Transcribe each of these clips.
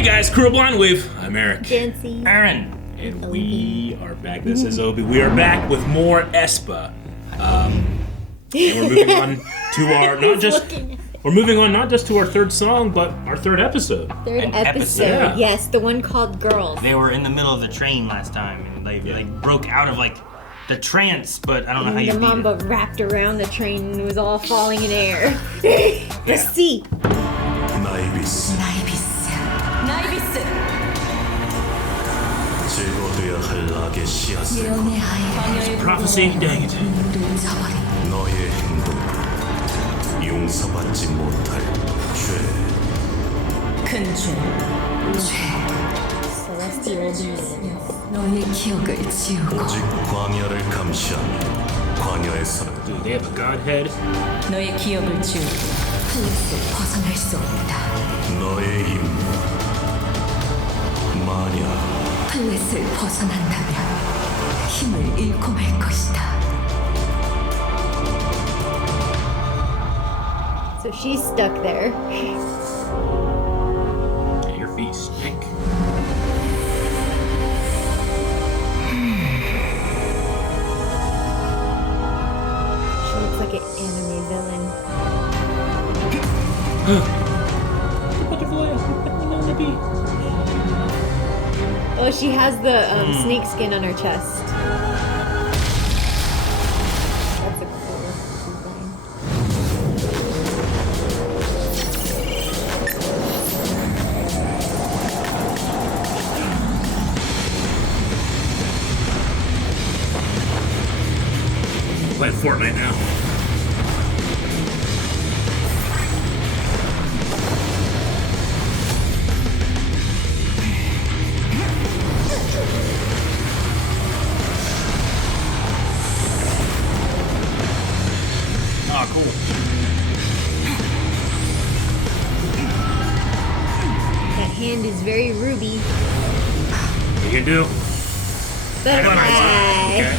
Hey guys, Crew of Blonde Wave. I'm Eric. Janci. Aaron. And we are back. This is Obi. We are back with more aespa. And we're moving on to our we're moving on not just to our third song, but our third episode. Third episode. Yeah. Yes, the one called Girls. They were in the middle of the train last time, and they broke out of like the trance, but I don't know how you The beat mamba it. wrapped around the train and was all falling in air. The sea. 나이비스 제거되어야 할 악의 씨앗을 Prophecy, dang it. 너의 행동 용서받지 못할 죄 Celestial beings. 너의 기억을 지우고 오직 광야를 감시하며 광야의 사람 Dude, they have a godhead. 너의 기억을 지우고 플랫을 벗어날 수 없다. 너의 임무 만약 플랫을 벗어난다면 힘을 잃고 말 것이다. So she's stuck there. Yeah, your feet stink. She looks like an anime villain. Oh, she has the snake skin on her chest. That's a cool design. Playing Fortnite now. Oh, cool. That hand is very ruby. What you can do? Butterfly. Okay.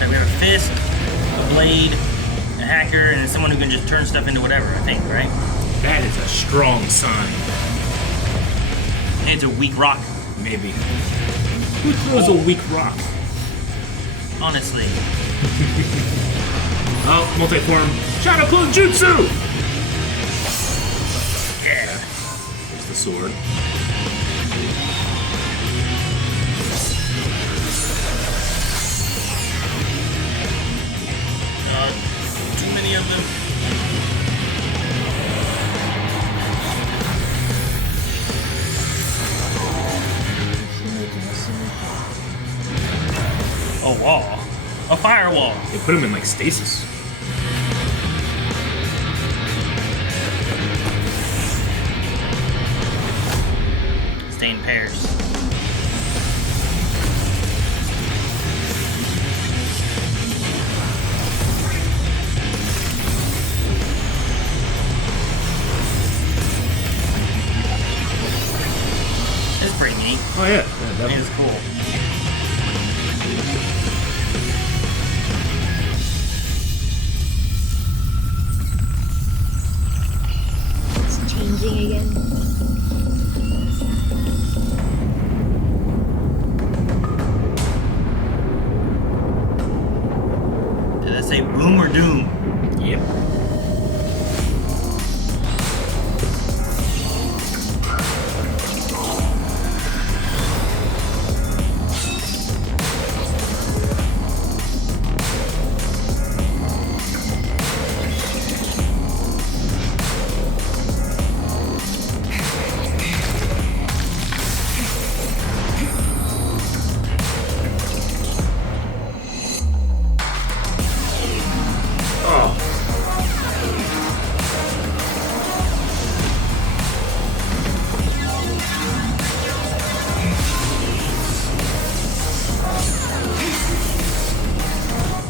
Like we have a fist, a blade, a hacker, and then someone who can just turn stuff into whatever, I think, right? That is a strong sign. And it's a weak rock, Maybe. Who throws a weak rock? honestly. Oh, multi-form. Shadow Clone Jutsu! Yeah. There's the sword. Too many of them. A wall. A firewall. They put him in like stasis. Stay in pairs. It's pretty neat. Oh yeah. I mean, it's cool. It's changing again. Did I say boom or doom? Yep.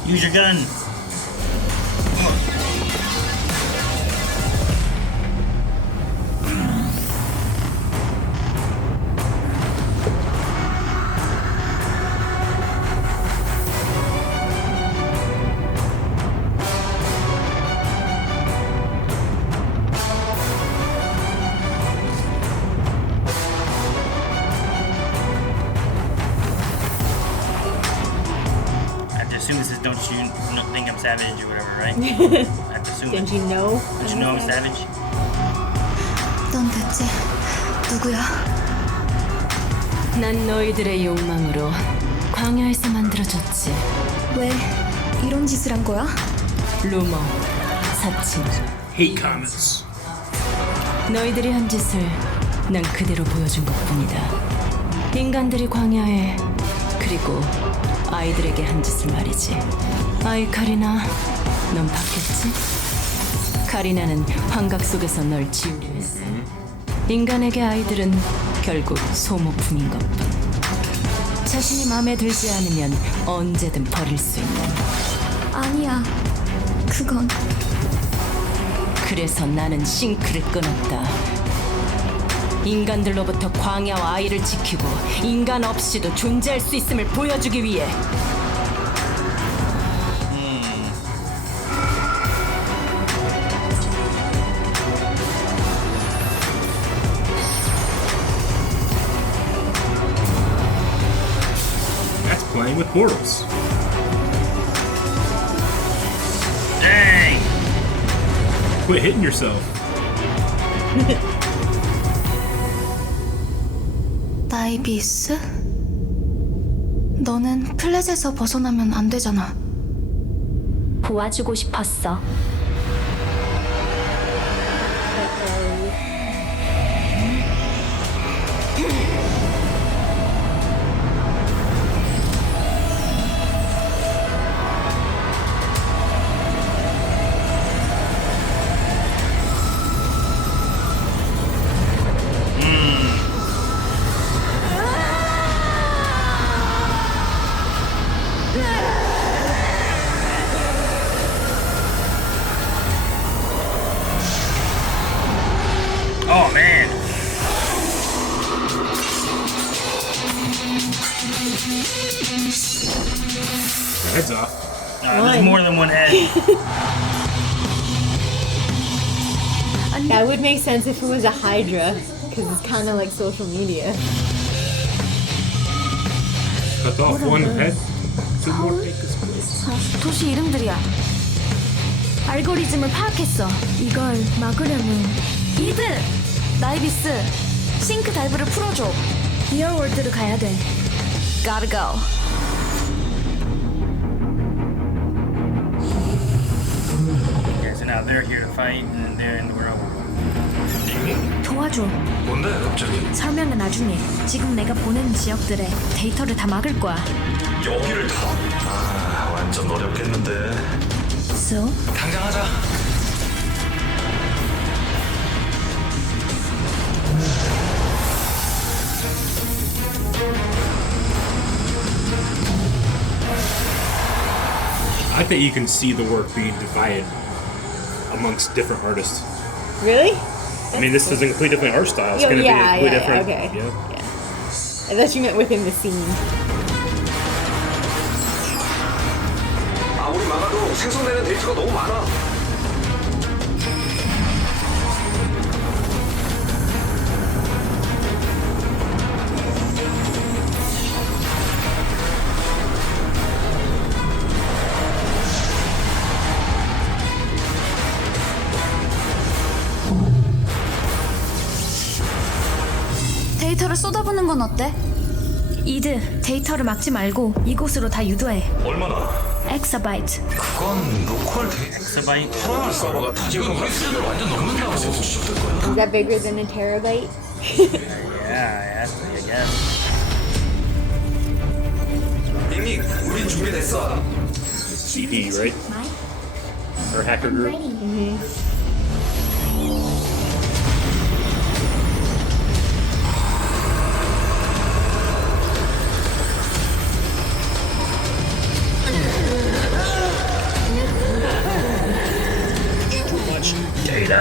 Use your gun. don't you think I'm savage or whatever, right? I presume. Didn't you know? Don't you know I'm savage? 넌 대체 누구야? 난 너희들의 욕망으로 광야에서 만들어졌지. 왜 이런 짓을 한 거야? 루머, 사칭. Hate comments. 너희들이 한 짓을 난 그대로 보여준 것뿐이다. 인간들이 광야에 그리고 아이들에게 한 짓을 말이지. 아이 카리나, 넌 바뀌었지? 카리나는 환각 속에서 널 지우려 했어. 인간에게 아이들은 결국 소모품인 것뿐. 자신이 마음에 들지 않으면 언제든 버릴 수 있는. 아니야, 그건. 그래서 나는 싱크를 끊었다. 인간들로부터 광야와 아이를 지키고 인간 없이도 존재할 수 있음을 보여주기 위해. That's playing with portals. Dang! Quit hitting yourself. 나이비스? 너는 플랫에서 벗어나면 안 되잖아. 도와주고 싶었어. Oh man! Heads off. There's more than one head. That would make sense if it was a Hydra, because it's kind of like social media. Cut off one head. Two more take this place. 도시 이름들이야. 알고리즘을 파악했어. 이걸 막으려면 이드! 나이비스! 싱크 다이브를 풀어줘. 리얼월드로 가야 돼. Gotta go. Yeah, so now they're here to fight, and they're in the world. 도와줘. 뭔데 갑자기? 설명은 나중에. 지금 내가 보낸 지역들의 데이터를 다 막을 거야. 여기를 다? 아 완전 어렵겠는데. So? 당장 하자. I think you can see the work being divided amongst different artists. Really? I mean, this is a completely different art style. It's Oh, going to be a yeah, completely yeah, different. okay. Yeah. Yeah. I thought you meant within the scene. 아무리 막아도 생성되는 데이터가 너무 많아. 데이터를 쏟아부는 건 어때? 이드, 데이터를 막지 말고 이곳으로 다 유도해. 얼마나? 엑사바이트. 그건 로컬 데이터. Exabyte. 서버가 다 지금 획수를 완전 넘는다고 해서 주셨을 거야. Is that bigger than a terabyte? Yeah, I guess. 닉닉, 우린 준비됐어. CP, right? Or hacker group. 데이터.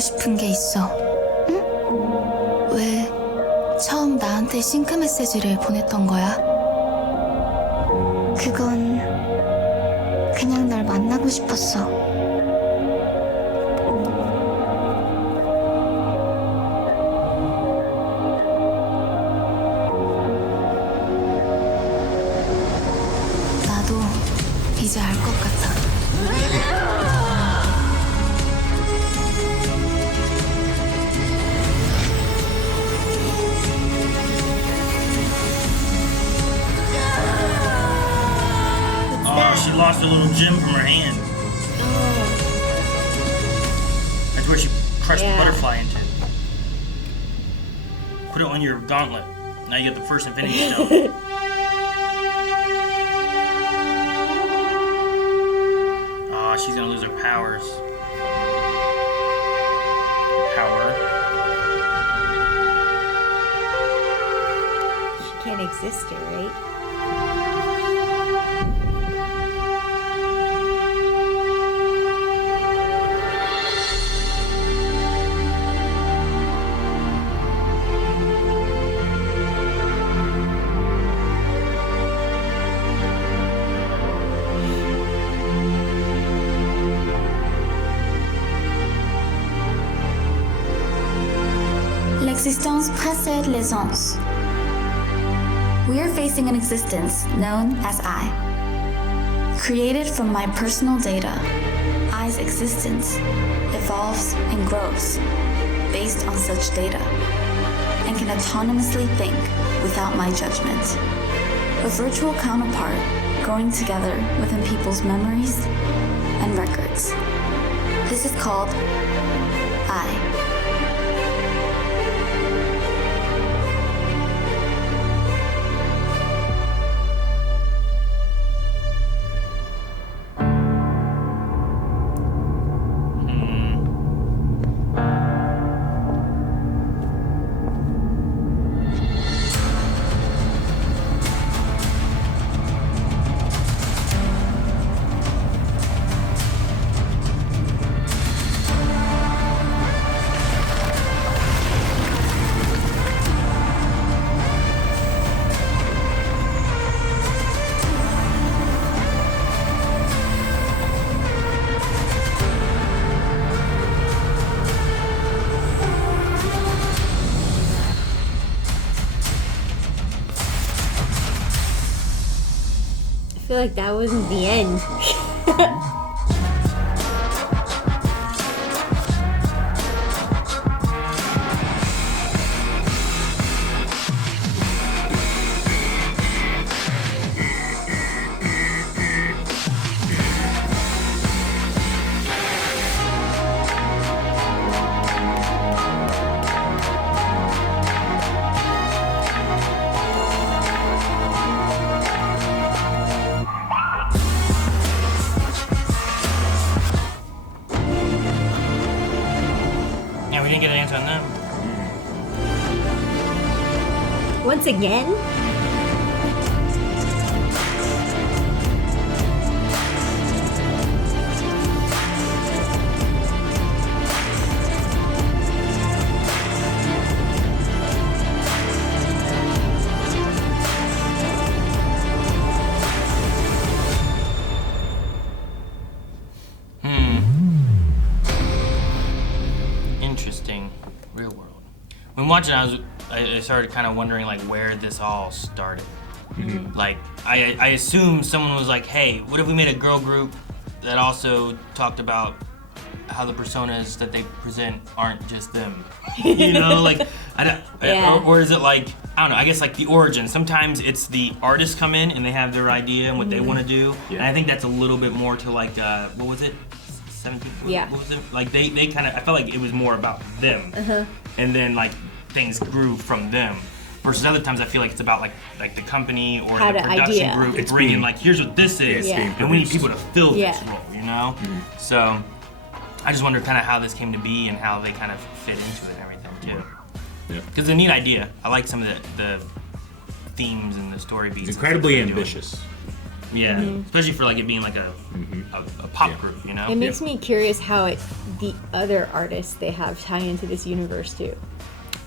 싶은 게 있어. 응? 왜 처음 나한테 싱크 메시지를 보냈던 거야? 그건 그냥 널 만나고 싶었어. 나도 이제 알 것 같아. Oh, she lost a little gem from her hand. That's where she crushed the butterfly into. Put it on your gauntlet. Now you get the first Infinity Stone. Oh, she's gonna lose her powers. Power. She can't exist here, right? L'existence précède l'essence. We are facing an existence known as I. Created from my personal data, I's existence evolves and grows based on such data and can autonomously think without my judgment. A virtual counterpart growing together within people's memories and records. This is called I. I feel like that wasn't the end. Yeah, we didn't get an answer on that. Once again? Interesting. Real world. When watching, I started kind of wondering like where this all started. Like I assumed someone was like, hey, what if we made a girl group that also talked about how the personas that they present aren't just them. You know, like or is it like, I don't know, I guess like the origin. Sometimes it's the artists come in and they have their idea and what they want to do. Yeah. And I think that's a little bit more to like what was it? 17? Yeah. What was it? Like they kind of, I felt like it was more about them. And then like things grew from them. Versus other times I feel like it's about like the company or the production group it's bringing being, like, here's what this is, and we need people to fill this role, you know? So I just wonder kind of how this came to be and how they kind of fit into it and everything too. Because it's a neat idea. I like some of the themes and the story beats. It's incredibly ambitious. Yeah, especially for like it being like a pop Yeah. group, you know. It makes me curious how the other artists they have tie into this universe too.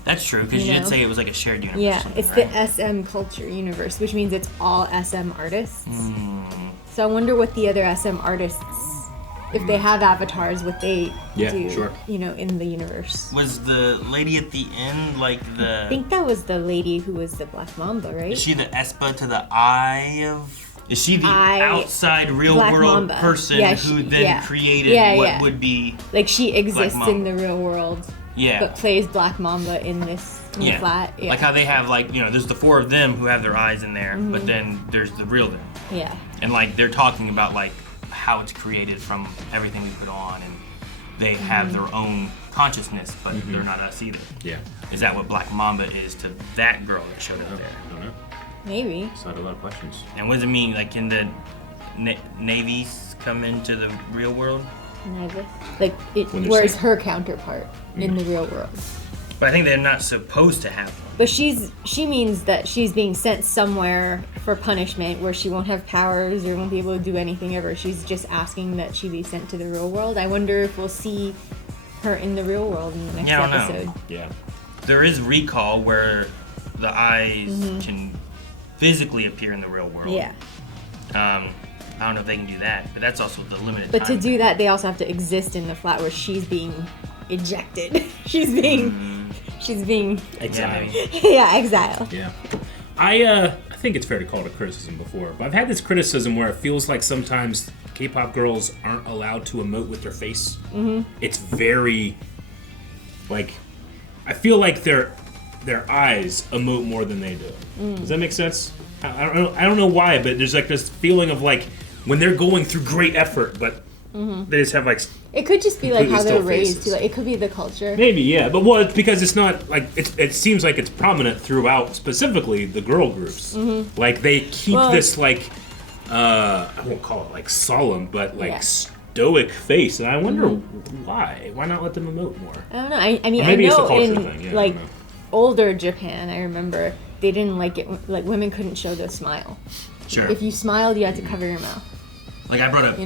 That's true because You you did know? say it was like a shared universe. Yeah, something, it's right? the SM culture universe, which means it's all SM artists. Hmm. So I wonder what the other SM artists, if they have avatars, what they Yeah, do, sure. you know, in the universe. Was the lady at the end like I think that was the lady who was the Black Mamba, right? Is she the aespa to the eye of? Is she the outside real Black world Mamba. person Yeah, who she- then yeah. created Yeah, what yeah. would be? Like she exists Black in Mamba. the real world, Yeah. but plays Black Mamba in this the flat. Yeah. Like how they have like there's the 4 of them who have their eyes in there, but then there's the real them, yeah. and like they're talking about like how it's created from everything we put on, and they have their own consciousness, but they're not us either. Yeah. Is that what Black Mamba is to that girl that showed up there? I don't know. Maybe. So I had a lot of questions. And what does it mean? Like, can the navies come into the real world? Never. Like, When they're where's sick. her counterpart in the real world? But I think they're not supposed to have one. But she means that she's being sent somewhere for punishment where she won't have powers or won't be able to do anything ever. She's just asking that she be sent to the real world. I wonder if we'll see her in the real world in the next Yeah, I don't know. episode. Yeah. There is recall where the eyes can physically appear in the real world. Yeah. I don't know if they can do that, but that's also the limited But to time. do that, they also have to exist in the flat where she's being ejected. she's being Exile. maybe. yeah, exile. Yeah. I think it's fair to call it a criticism before, but I've had this criticism where it feels like sometimes K-pop girls aren't allowed to emote with their face. It's very like I feel like their eyes emote more than they do. Does that make sense? I don't know why, but there's like this feeling of like when they're going through great effort, but they just have like It could just be like Completely how they're still raised faces. too. Like, it could be the culture. maybe it's because it's not like it seems like it's prominent throughout specifically the girl groups. Like they keep Well- this like I won't call it like solemn, but like Yeah. stoic face, and I wonder why not let them emote more? I don't know. I mean, Or I maybe it's a know culture in thing, yeah, I like don't know. older Japan, I remember they didn't like it. Like women couldn't show their smile. Sure. If you smiled, you had to cover your mouth. Like I brought up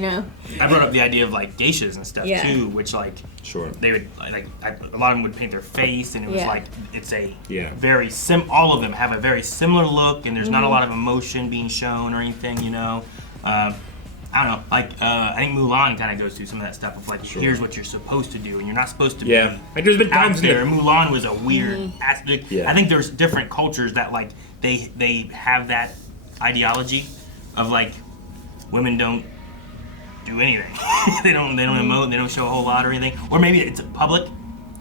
the idea of like geishas and stuff Yeah. too, which like Sure. they would a lot of them would paint their face, and it was Yeah. like it's a Yeah. very all of them have a very similar look, and there's not a lot of emotion being shown or anything, I don't know, like I think Mulan kind of goes through some of that stuff of like here's what you're supposed to do, and you're not supposed to Yeah. be Like there's been out times in there. the- Mulan was a weird aspect. Yeah. I think there's different cultures that like they have that ideology of like women don't do anything. they don't emote, they don't show a whole lot or anything. Or maybe it's public.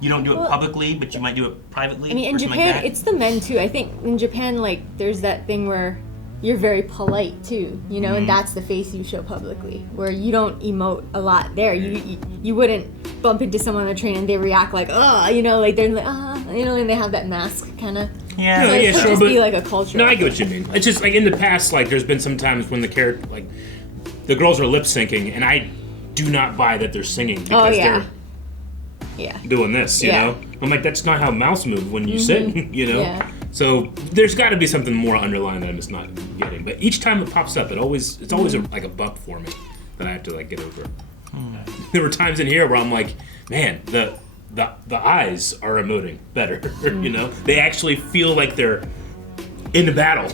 You don't do it Well- publicly, but you might do it privately. I mean, in or something Japan, like that. it's the men too. I think in Japan, like, there's that thing where you're very polite too, and that's the face you show publicly. Where you don't emote a lot there. You wouldn't bump into someone on the train and they react like, like they're like, and they have that mask kind of. yeah, So yeah, it could sure, just but- be like a culture. No, I get what you mean. It's just like in the past, like there's been some times when the character, like the girls are lip syncing, and I do not buy that they're singing because yeah. they're doing this. You Yeah. know, I'm like that's not how mouths move when you sing. You know, Yeah. so there's got to be something more underlying that I'm just not getting. But each time it pops up, it's always like a bump for me that I have to like get over. There were times in here where I'm like, man, the eyes are emoting better. You know, they actually feel like they're in the battle.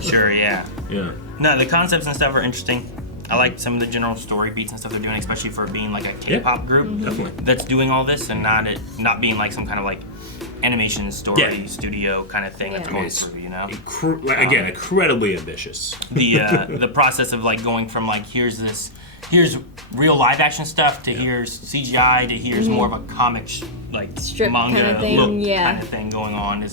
sure, yeah. Yeah. No, the concepts and stuff are interesting. I like some of the general story beats and stuff they're doing, especially for being like a K-pop group Definitely. that's doing all this and not being like some kind of like animation story studio kind of thing that they're going It's through, you know? Again, incredibly ambitious. The process of like going from like here's real live action stuff to here's CGI to here's more of a comic Strip manga kinda thing, look yeah. kind of thing going on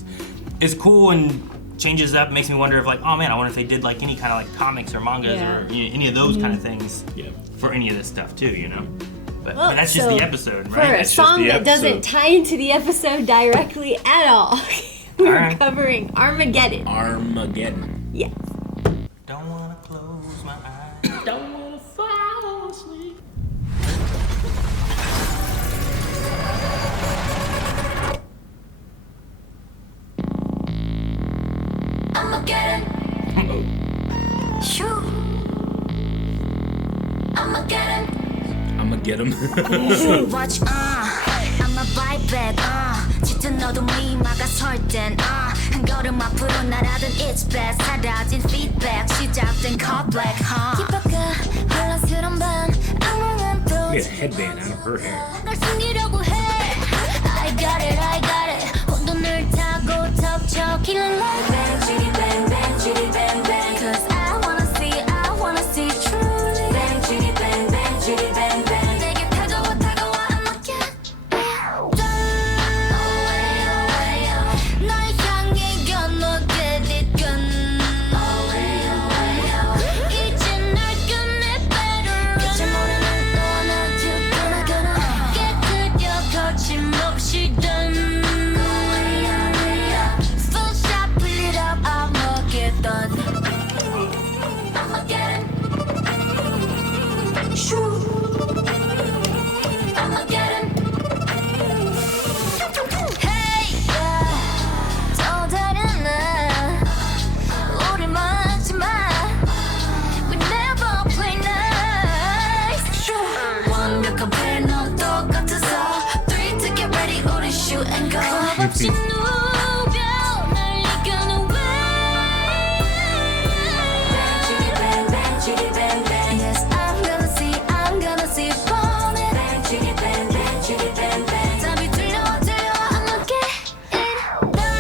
is cool and changes up. Makes me wonder if like, oh man, I wonder if they did like any kind of like comics or mangas Yeah. or any of those kind of things Yeah. for any of this stuff too, you know. But Well, that's just so the episode, For right? a That's just song the that doesn't episode. tie into the episode directly at all, we're Alright. covering Armageddon. Armageddon. Yes. Don't wanna close my eyes. Don't wanna fall asleep. Armageddon. Shoo. I'ma get him. Watch, I'ma buy back, 짙은 어둠이 막아설 땐, 한 걸음 앞으로 날아든 it's bad, 사라진 feedback, 시작된 call black, 깊어가 혼란스러운 밤, 악몽은 또 Get a headband out of her hair. 널 숨기려고 해. I got it, 혼돈을 타고 덮쳐, killing like bang, chitty bang, bang, chitty bang, bang. 'Cause I wanna see truly. Bang, chitty bang, bang, chitty bang, bang. 내게 다가와, I'ma get 널 향해 건너 get it gun. 이제 널 끝내 better run. 끝을 모르는 너와 나 gonna 깨끗여 거침없이 done. Full shot, pull it up, I'ma get done. I'ma get it. Shoo. I'ma get it. Hey, yeah. 또 다른 날 우리 마지막. We never play nice. Shoo. 완벽한 패널 똑같아서 3 to get ready, 우리 shoot and go. 겁없이 누벼 날 이겨는 way. Bang, chitty bang, bang, chitty bang, bang. Yes, I'm gonna see it falling. Bang, chitty bang, bang, chitty bang, bang. 답이 들려, I'ma get it done.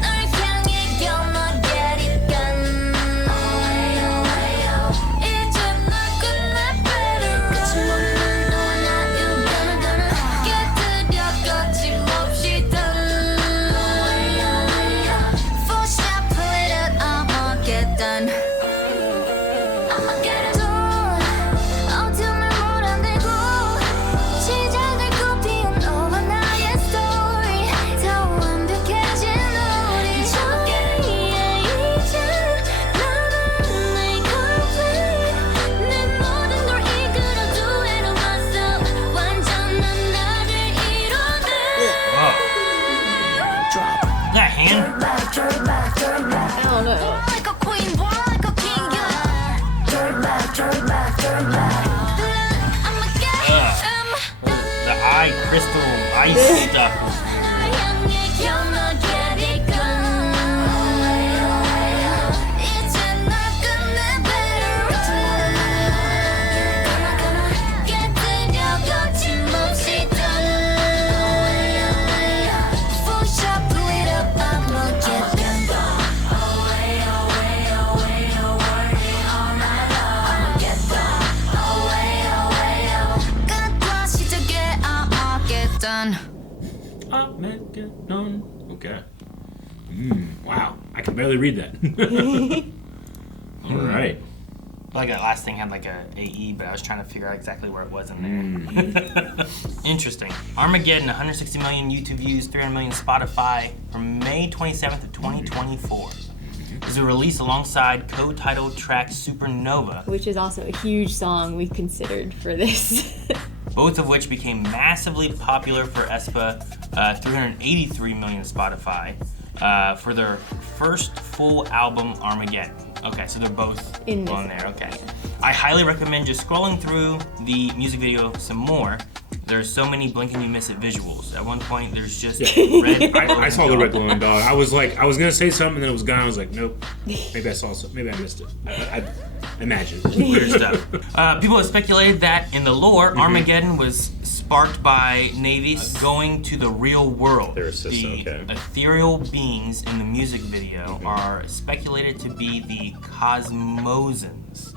널 향해 건너 get it gun. 이제 널 끝내 better run. 끝을 모르는 너와 나 you gonna 깨뜨려 거침없이 done. Full shot, pull it up, I'ma get done. I'ma get it done. 어둠을 몰아내고 시작될 꽃피운 너와 나의 story. 더 완벽해진 우리 저기에 이제 나는 내 complete. 내 모든 걸 이끌어 do it on myself. 완전한 나를 이뤄내. That hand? I don't know. Like a queen, born like a king, yeah. I'ma get it. The eye crystal ice stuff. 널 향해 건너 get it gun. 이제 널 끝내 better run. 깨뜨려 거침없이 done. Full shot, pull it up, I'ma get done. 끝과 시작에 I'ma get done. Armageddon. Okay. Wow. I can barely read that. All right. Like that last thing had like a AE, but I was trying to figure out exactly where it was in there. Interesting. Armageddon, 160 million YouTube views, 300 million Spotify from May 27th of 2024. It was released alongside co-titled track Supernova, Which is also a huge song we considered for this. both of which became massively popular for aespa, 383 million Spotify, for their first full album, Armageddon. Okay, so they're both In this on there, okay. I highly recommend just scrolling through the music video some more. There's so many blink and you miss it visuals. At one point, there's just red. I saw the red glowing dog. I was gonna say something, and then it was gone. I was like, nope. Maybe I saw something. Maybe I missed it. I imagine. Weird stuff. People have speculated that in the lore, Armageddon was sparked by navies going to the real world. Their assistant, the okay. ethereal beings in the music video are speculated to be the Cosmosians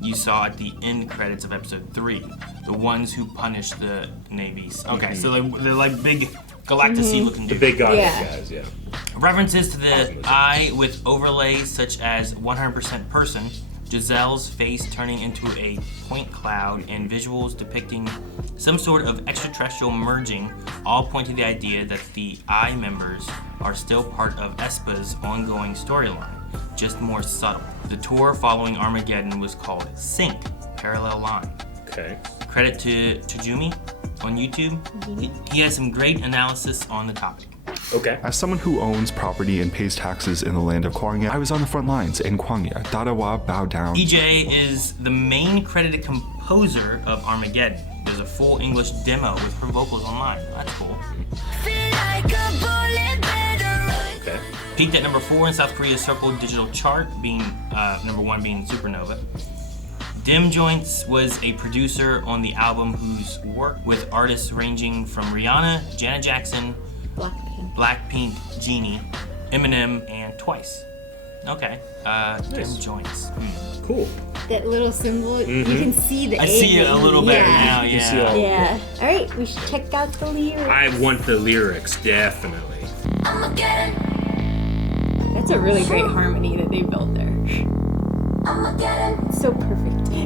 you saw at the end credits of episode 3, the ones who punished the navies. Okay, so they're like big galactic-y looking dudes. Big god Yeah. guys, yeah. References to the eye with overlays such as 100% person, Giselle's face turning into a point cloud, and visuals depicting some sort of extraterrestrial merging all point to the idea that the eye members are still part of aespa's ongoing storyline, just more subtle. The tour following Armageddon was called SYNK, Parallel Line. Okay. Credit to Tajumi on YouTube. He has some great analysis on the topic. Okay. As someone who owns property and pays taxes in the land of Kwangya, I was on the front lines in Kwangya. Dadawa, bow down. EJ is the main credited composer of Armageddon. There's a full English demo with her vocals online. That's cool. Okay. Peaked at number 4 in South Korea's Circle Digital Chart, being number 1 being Supernova. Dim Joints was a producer on the album whose work with artists ranging from Rihanna, Janet Jackson, Blackpink, Genie, Eminem, and Twice. Okay. Dim Joints. Cool. That little symbol, you can see the I see it a little better now, You see yeah. all- Yeah. All right, we should check out the lyrics. I want the lyrics, definitely. That's a really great harmony that they built there. It's so perfect. I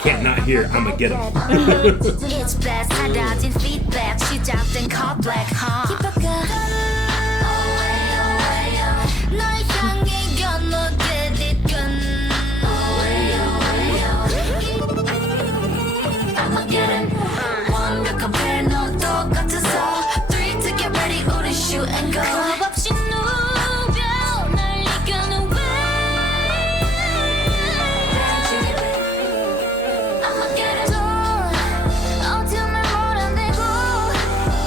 can't not hear Armageddon. It's best 사라진 feedback 시작된 callback 널 향해 건너뛰듯 Armageddon 완벽한 패널 똑같아서 3 to get ready 우리 shoot and go 겁 없이 누벼 날 이끄는 way Armageddon 어둠을 몰아내고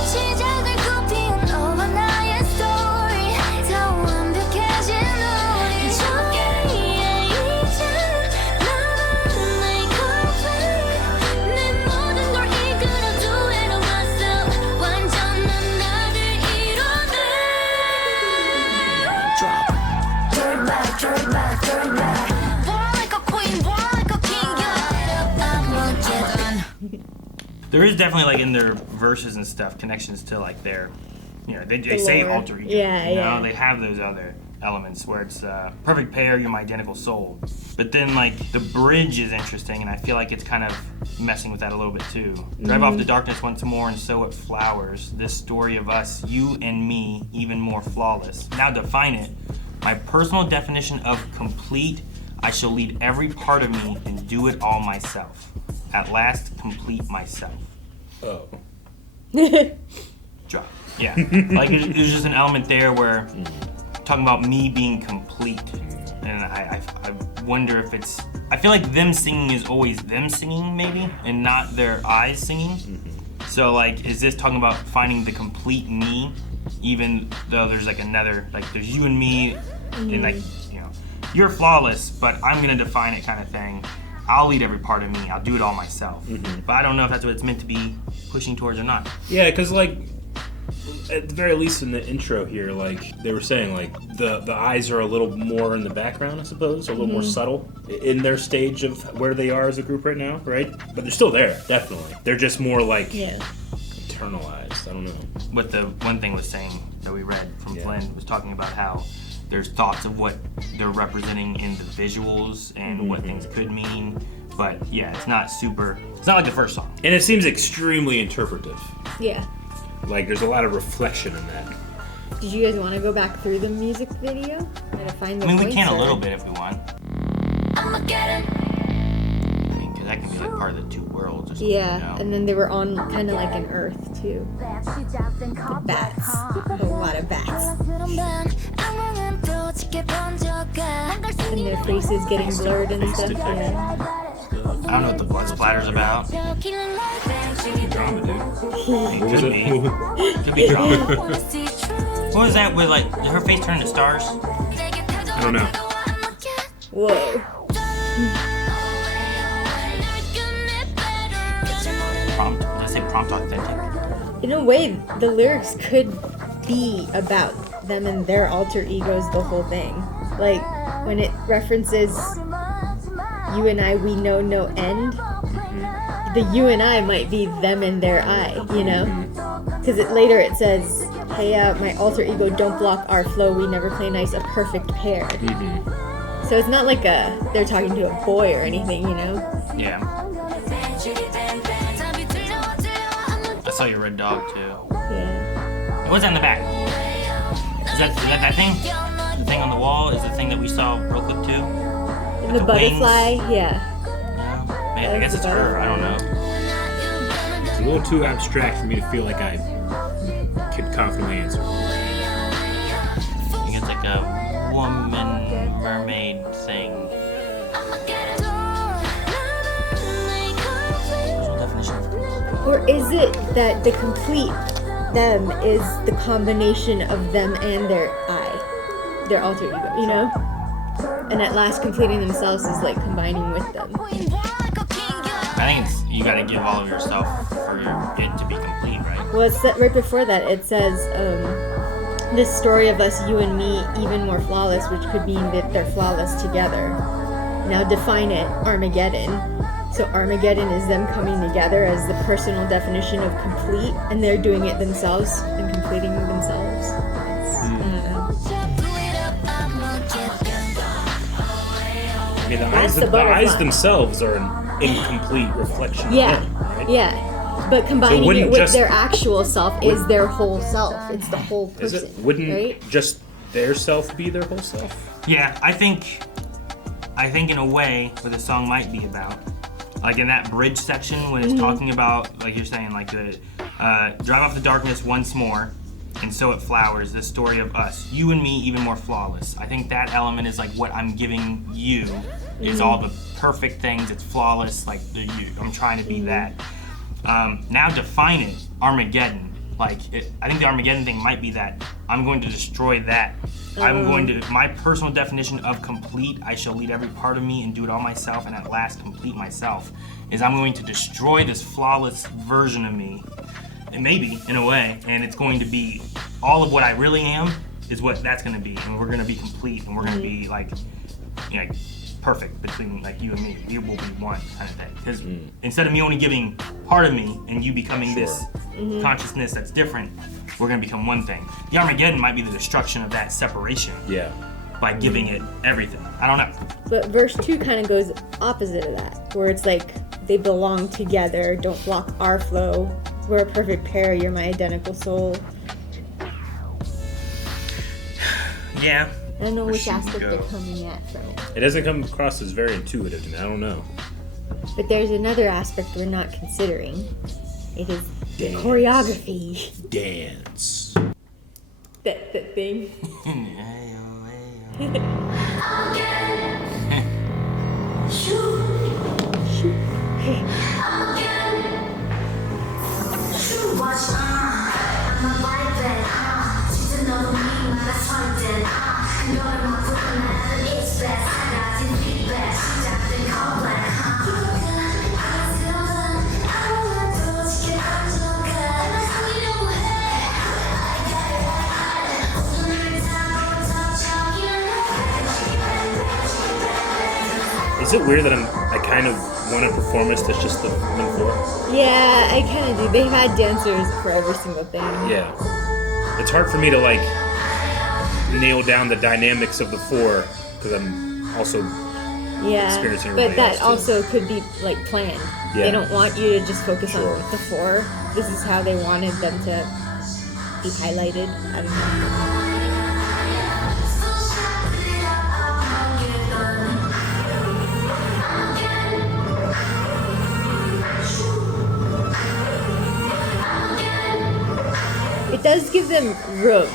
시작을 꽃피운 너와 나의 story 더 완벽해진 우리 journey 이제 나는 내 cover 내 모든 걸 이끌어 do it on myself 완전한 나를 이뤄내 Drop Turn back, turn back, turn back War like a queen, war like a king Armageddon There is definitely, like, in their verses and stuff, connections to, like, their, you know, they say lore. alter ego. Yeah, you know, yeah. they have those other elements where it's perfect pair, you're my identical soul. But then, like, the bridge is interesting, and I feel like it's kind of messing with that a little bit too. Drive off the darkness once more and sow it flowers. This story of us, you and me, even more flawless. Now define it. My personal definition of complete, I shall lead every part of me and do it all myself. At last, complete myself. Oh. Drop. Yeah. Like, there's just an element there where talking about me being complete. And I wonder if it's... I feel like them singing is always them singing, maybe, and not their eyes singing. So, like, is this talking about finding the complete me, even though there's, like, another... Like, there's you and me, and, like, you know, you're flawless, but I'm going to define it kind of thing. I'll lead every part of me. I'll do it all myself. But I don't know if that's what it's meant to be pushing towards or not. Yeah, because, like, at the very least in the intro here, like, they were saying, like, the eyes are a little more in the background, I suppose, a little more subtle in their stage of where they are as a group right now, right? But they're still there, definitely. They're just more, like, internalized. I don't know. What the one thing was saying that we read from Flynn was talking about how there's thoughts of what they're representing in the visuals and what things could mean. But yeah, it's not like the first song. And it seems extremely interpretive. Yeah. Like, there's a lot of reflection in that. Did you guys want to go back through the music video and find the I mean, we points, can a or- little bit if we want. Armageddon I mean, because that can be like part of the two worlds or something. Yeah, You know? and then they were on kind of like an Earth too. Bats. A lot of bats. And their faces getting blurred and stuff. Yeah. I don't know what the blood splatter's about. Drama, dude. Could be drama. What was that with, like, did her face turn to stars? I don't know. Whoa. Prompt? Did I say prompt authentic? In a way, the lyrics could be about them and their alter egos the whole thing. Like, when it references you and I, we know no end, the you and I might be them and their I, you know? Because later it says, hey, my alter ego, don't block our flow, we never play nice, a perfect pair. So it's not like they're talking to a boy or anything, you know? Yeah. I saw your red dog too. Yeah. What's that in the back? Is that thing? The thing on the wall is the thing that we saw real quick too? And the the butterfly, yeah. No. Man, I guess it's her. I don't know. It's a little too abstract for me to feel like I could confidently answer. I think it's like a woman mermaid thing. Personal definition of complete. Or is it that the complete them is the combination of them and their I, their alter ego, you know? And at last completing themselves is like combining with them. I think it's you gotta give all of yourself for it to be complete, right? Well, it's that right before that, it says, this story of us, you and me, even more flawless, which could mean that they're flawless together. Now define it, Armageddon. So Armageddon is them coming together as the personal definition of complete, and they're doing it themselves and completing themselves. I mean, the That's the eyes butterfly. themselves are an incomplete reflection Yeah, of them, right? yeah. But combining wouldn't it with just- their actual self is their whole self. It's the whole Is person. it? Wouldn't right? just their self be their whole self? Yeah, I think in a way what the song might be about, like in that bridge section when it's talking about, like you're saying, like the drive off the darkness once more, and so it flowers. The story of us, you and me, even more flawless. I think that element is like what I'm giving you. Is all the perfect things. It's flawless. Like I'm trying to be that. Now define it, Armageddon. Like I think the Armageddon thing might be that I'm going to destroy that. I'm going to, my personal definition of complete, I shall lead every part of me and do it all myself and at last complete myself, is I'm going to destroy this flawless version of me, and maybe in a way, and it's going to be all of what I really am is what that's going to be, and we're going to be complete, and we're going to be like, you know, perfect between like you and me. We will be one kind of thing. Because instead of me only giving part of me and you becoming this consciousness that's different, we're gonna become one thing. The Armageddon might be the destruction of that separation. Yeah. By giving it everything. I don't know. But verse 2 kind of goes opposite of that, where it's like they belong together, don't block our flow. We're a perfect pair, you're my identical soul. Yeah. I don't know which shouldn't aspect go. they're coming at from it. It doesn't come across as very intuitive to me. I don't know. But there's another aspect we're not considering. It is the Dance. choreography. Dance. That thing. Is it weird that I kind of want a performance that's just them four? Yeah, I kind of do. They've had dancers for every single thing. Yeah. It's hard for me to like nail down the dynamics of the four because I'm also Yeah, experiencing but everybody that else, too. also could be like planned. Yeah. They don't want you to just focus Sure. on the four. This is how they wanted them to be highlighted. I don't know. It does give them room.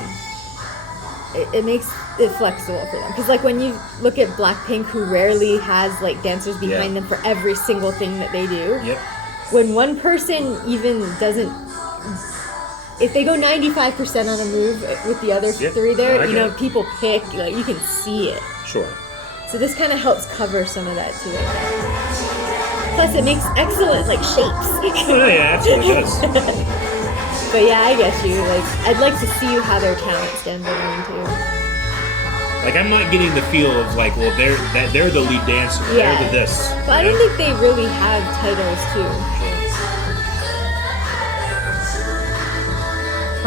It makes it flexible for them. Because like when you look at Blackpink, who rarely has like dancers behind Yeah. them for every single thing that they do. Yep. When one person even doesn't, if they go 95% on a move with the other Yep. three there, I you get know, it. people pick, like you can see it. Sure. So this kind of helps cover some of that too. Plus it makes excellent like shapes. Oh, yeah, that's what it does. But yeah, I get you. Like, I'd like to see how their talent stands alone too. Like I'm not getting the feel of like, well, they're the lead dancer. Yeah. They're the this. But I don't think they really have titles too.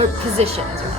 Or positions. Rather.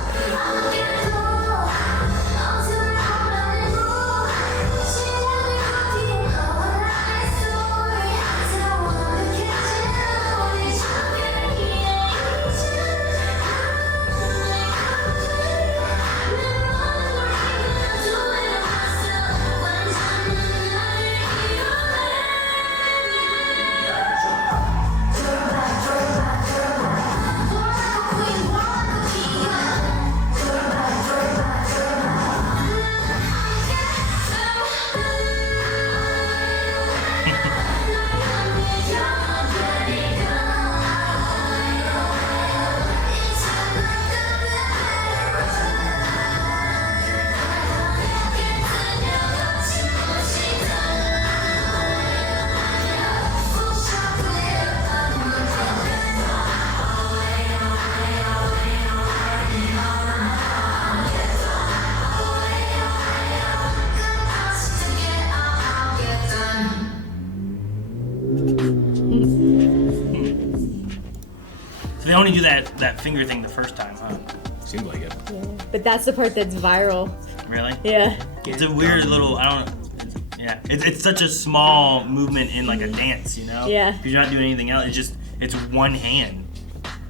only do that finger thing the first time, huh? Seems like it. Yeah. But that's the part that's viral. Really? Yeah. It's a weird little, I don't know. It's such a small movement in like a dance, you know? Yeah. Because you're not doing anything else. It's one hand.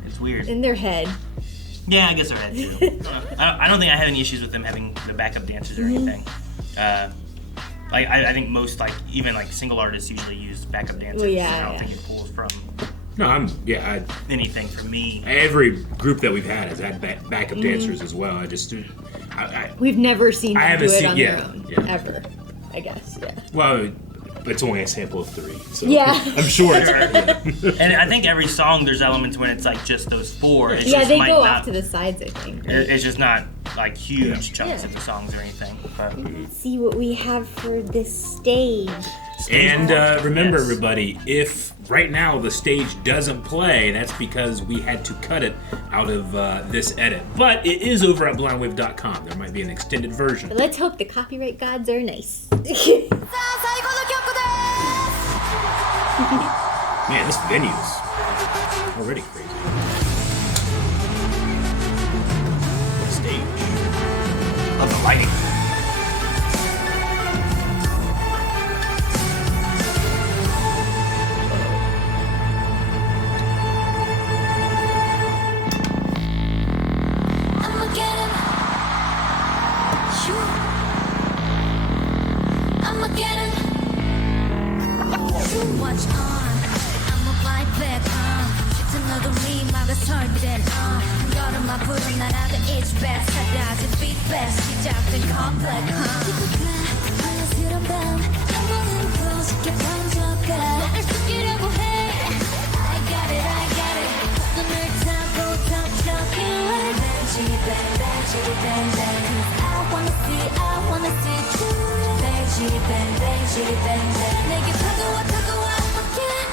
It's weird. In their head. Yeah, I guess their head too. I don't think I have any issues with them having the backup dancers or anything. I think most even single artists usually use backup dancers. Well, yeah, I don't think it pulls from No, anything for me. every group that we've had has had backup dancers as well. We've never seen them do it on yeah, their own. yeah. Ever. I guess, yeah. Well, it's only a sample of 3, so Yeah. I'm sure it's And I think every song there's elements when it's just those 4. It's Yeah, just they might go not, off to the sides, I think. It's just not huge chunks Yeah. of the songs or anything. But See what we have for this stage. And remember, Yes. everybody, if right now the stage doesn't play, that's because we had to cut it out of this edit. But it is over at blindwave.com. There might be an extended version. But let's hope the copyright gods are nice. Man, this venue's already crazy. What stage? love the lighting. Watch on, I'ma fly back on. It's another me, 막아 설된 여름아 부른 나라가 aespa 사라진 feedback 시작된 complex 하얀스런 밤 한 번은 더 쉽게 번져가 너를 숨기려고 해 I got it 눈을 타고 덮쳐긴 like Benji bang bang bang I wanna see true Benji bang bang 내게 다가와 again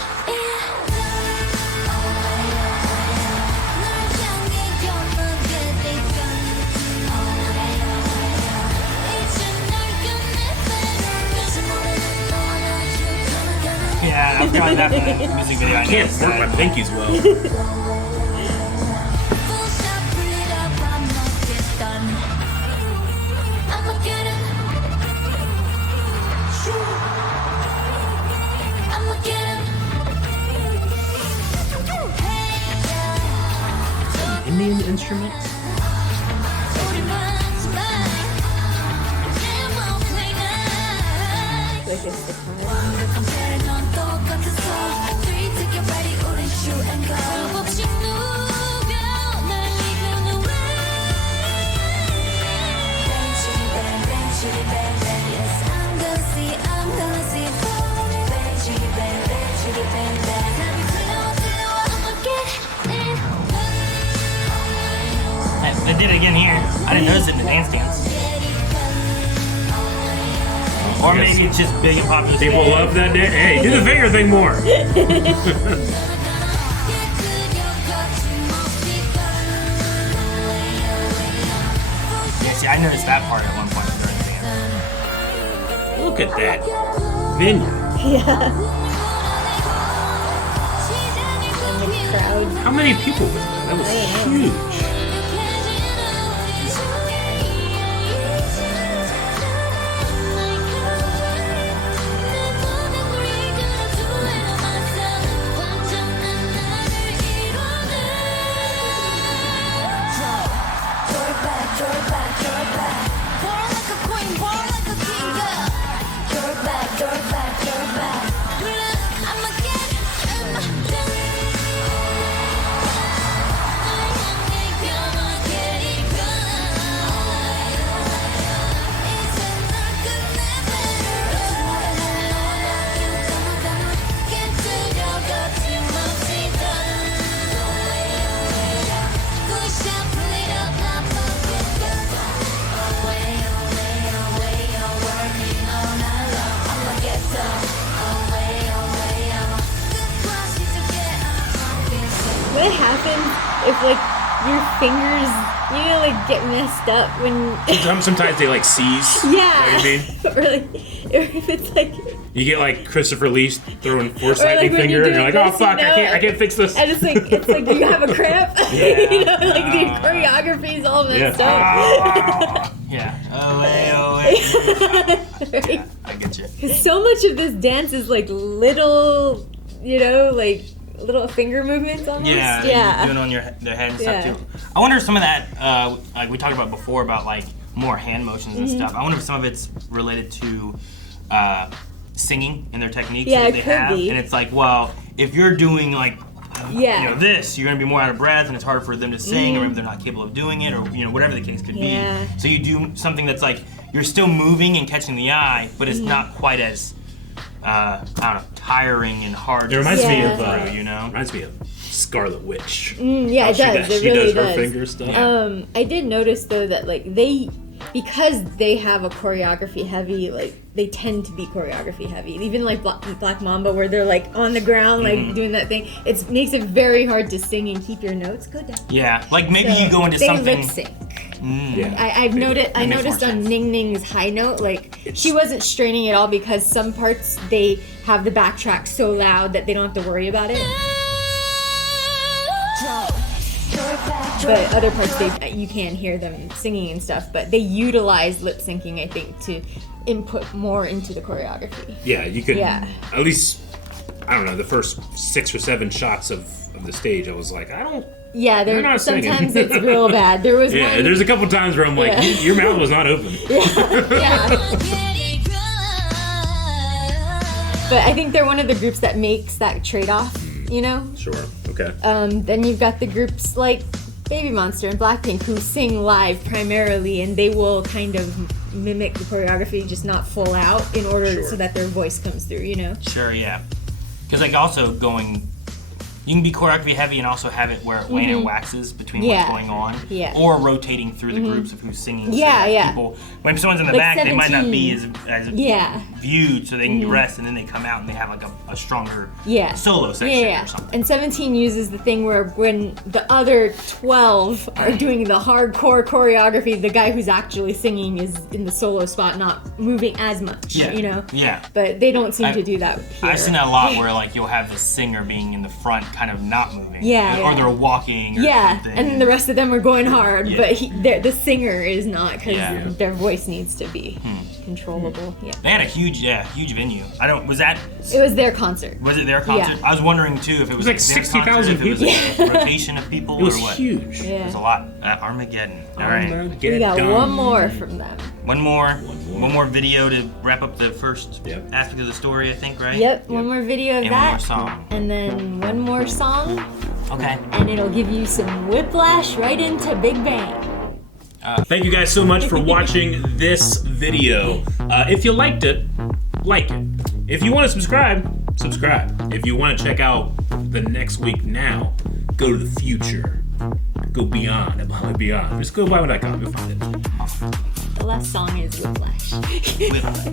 널 향해 겨누게 되던 이제 널 끝내 왠지 모르는 너와 나 you Yeah, I forgot that from the music video. I Can't noticed work my that. pinkies well. full shot 불리라 밥 먹겠던 I'ma get it I'ma get it Indian instrument? 우리 마지막 내 마음 play night Like it's the time. 완벽한 패넌 똑같았어 3 to get ready 우린 shoot and go 수없이 누가 날 이끄는 way Bang chitty bang bang chitty bang bang Yes I'm gonna see Bang chitty bang bang chitty bang bang 답이 들려와 I'ma get it They did it again here. I didn't notice it in the dance dance. Or maybe it's just big and popular. People love that dance. Hey, do the finger thing more. Yeah, see, I noticed that part at one point during the dance. Look at that venue. And the crowd. How many people was that? That was huge. fingers, like get messed up when. Sometimes they like seize. Yeah. You know what I mean? Or like, if it's like. You get like Christopher Lee throwing force lightning when finger, and you're like, oh this, fuck, I can't fix this. And it's like, do you have a cramp? Like the choreography's all messed up. Yeah. Oh, Right? yeah, I get you. So much of this dance is like little, like little finger movements almost. Yeah. Doing on their head and stuff too. I wonder if some of that, like we talked about before, about like more hand motions and stuff. I wonder if some of it's related to singing and their techniques that they have. Be. And it's like, well, if you're doing like this, you're gonna be more out of breath, and it's harder for them to sing, or maybe they're not capable of doing it, or whatever the case could be. So you do something that's like you're still moving and catching the eye, but it's not quite as I don't know, tiring and hard. It reminds me of reminds me of Scarlet Witch. It does. It really does. Her finger stuff. I did notice though that like because they have a choreography heavy, like they tend to be choreography heavy. Even like Black Mamba, where they're like on the ground, like doing that thing, it makes it very hard to sing and keep your notes go down. Yeah, like maybe you go into something. They lip sync. I've noticed. I noticed on Ning Ning's high note, like she wasn't straining at all because some parts they have the backtrack so loud that they don't have to worry about it. But other parts, you can hear them singing and stuff. But they utilize lip syncing, I think, to input more into the choreography. Yeah, you could. At least, I don't know, the first 6 or 7 shots of the stage, I was like, I don't. Yeah, they're not sometimes singing. It's real bad. There was one. There's a couple times where I'm like, your mouth was not open. But I think they're one of the groups that makes that trade-off. Sure. Okay. Then you've got the groups like Baby Monster and Blackpink who sing live primarily, and they will kind of mimic the choreography, just not full out, in order so that their voice comes through. Sure, yeah. Because like also you can be choreography heavy and also have it where it wane and waxes between what's going on, or rotating through the groups of who's singing. People, when someone's in the back, they might not be as viewed, so they can rest, and then they come out and they have like a stronger solo section or something. And 17 uses the thing where when the other 12 are doing the hardcore choreography, the guy who's actually singing is in the solo spot, not moving as much. Yeah. But they don't seem to do that here. I've seen that a lot where like you'll have the singer being in the front, kind of not moving. Or they're walking. Or something. And then the rest of them are going hard, but the singer is not, because their voice needs to be controllable. They had a huge venue. It was their concert. Was it their concert? Yeah. I was wondering too if it was like their 60,000 concert, if it was a rotation of people, it was or what. Huge. It was a lot. Armageddon. All right. We got one more from them. One more video to wrap up the first aspect of the story, I think, right? Yep. One more video of and that. One more song. And then one more song. Okay. And it'll give you some whiplash right into Big Bang. Thank you guys so much for watching this video. If you liked it, like it. If you want to subscribe. If you want to check out the next week now, go to the future. Go beyond, above beyond. Just go by.com, you'll find it. The last song is Whiplash. Whiplash.